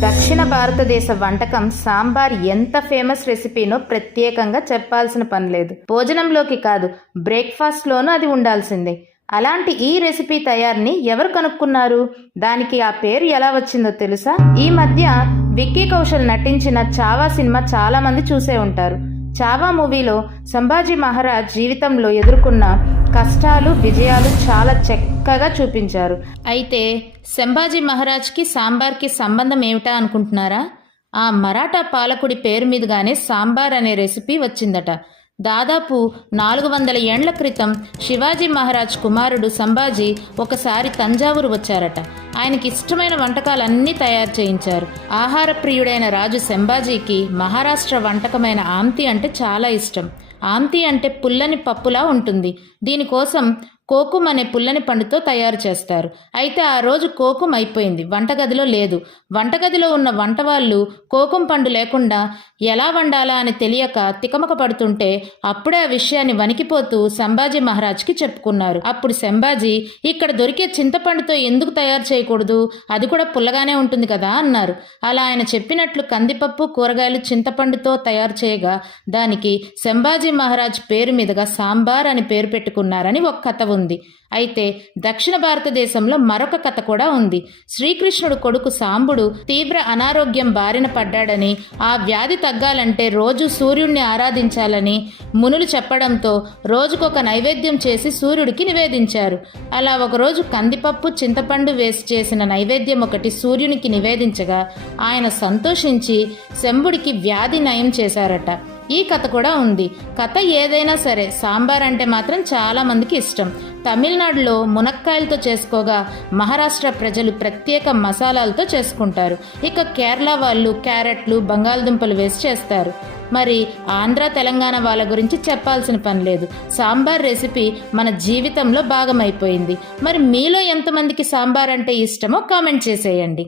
దక్షిణ భారతదేశ వంటకం సాంబార్ ఎంత ఫేమస్ రెసిపీనో ప్రత్యేకంగా చెప్పాల్సిన పని లేదు. భోజనంలోకి కాదు, బ్రేక్ఫాస్ట్లోనూ అది ఉండాల్సిందే. అలాంటి ఈ రెసిపీ తయారీని ఎవరు కనుక్కున్నారు? దానికి ఆ పేరు ఎలా వచ్చిందో తెలుసా? ఈ మధ్య విక్కీ కౌశల్ నటించిన చావా సినిమా చాలా మంది చూసే ఉంటారు. చావా మూవీలో సంభాజీ మహారాజ్ జీవితంలో ఎదుర్కొన్న కష్టాలు, విజయాలు చాలా చక్కగా చూపించారు. అయితే సంభాజీ మహారాజ్కి సాంబార్కి సంబంధం ఏమిటా అనుకుంటున్నారా? ఆ మరాఠా పాలకుడి పేరు మీదుగానే సాంబార్ అనే రెసిపీ వచ్చిందట. దాదాపు 400 ఏండ్ల క్రితం శివాజీ మహారాజ్ కుమారుడు సంభాజీ ఒకసారి తంజావూరు వచ్చారట. ఆయనకి ఇష్టమైన వంటకాలన్నీ తయారు చేయించారు. ఆహార ప్రియుడైన రాజు సంభాజీకి మహారాష్ట్ర వంటకమైన ఆమ్తి అంటే చాలా ఇష్టం. ఆమ్తి అంటే పుల్లని పప్పులా ఉంటుంది. దీనికోసం కోకుం అనే పుల్లని పండుతో తయారు చేస్తారు. అయితే ఆ రోజు కోకుం అయిపోయింది, వంటగదిలో లేదు. వంటగదిలో ఉన్న వంట వాళ్ళు కోకుం పండు లేకుండా ఎలా వండాలా అని తెలియక తికమక పడుతుంటే అప్పుడే ఆ విషయాన్ని వణికిపోతూ సంభాజీ మహారాజ్కి చెప్పుకున్నారు. అప్పుడు సంభాజీ, ఇక్కడ దొరికే చింతపండుతో ఎందుకు తయారు చేయకూడదు, అది కూడా పుల్లగానే ఉంటుంది కదా అన్నారు. అలా ఆయన చెప్పినట్లు కందిపప్పు, కూరగాయలు చింతపండుతో తయారు చేయగా దానికి సంభాజీ మహారాజ్ పేరు మీదుగా సాంబార్ అని పేరు పెట్టుకున్నారని ఒక కథ ఉంది. అయితే దక్షిణ భారతదేశంలో మరొక కథ కూడా ఉంది. శ్రీకృష్ణుడు కొడుకు సాంబుడు తీవ్ర అనారోగ్యం బారిన పడ్డాడని, ఆ వ్యాధి తగ్గాలంటే రోజు సూర్యుడిని ఆరాధించాలని మునులు చెప్పడంతో రోజుకొక నైవేద్యం చేసి సూర్యుడికి నివేదించారు. అలా ఒకరోజు కందిపప్పు, చింతపండు వేసి చేసిన నైవేద్యం ఒకటి సూర్యునికి నివేదించగా ఆయన సంతోషించి శంభుడికి వ్యాధి నయం చేశారట. ఈ కథ కూడా ఉంది. కథ ఏదైనా సరే సాంబార్ అంటే మాత్రం చాలా మందికి ఇష్టం. తమిళనాడులో మునక్కాయలతో చేసుకోగా మహారాష్ట్ర ప్రజలు ప్రత్యేక మసాలాలతో చేసుకుంటారు. ఇక కేరళ వాళ్ళు క్యారెట్లు, బంగాళదుంపలు వేసి చేస్తారు. మరి ఆంధ్ర, తెలంగాణ వాళ్ళ గురించి చెప్పాల్సిన పని లేదు. సాంబార్ రెసిపీ మన జీవితంలో భాగమైపోయింది. మరి మీలో ఎంతమందికి సాంబార్ అంటే ఇష్టమో కామెంట్ చేసేయండి.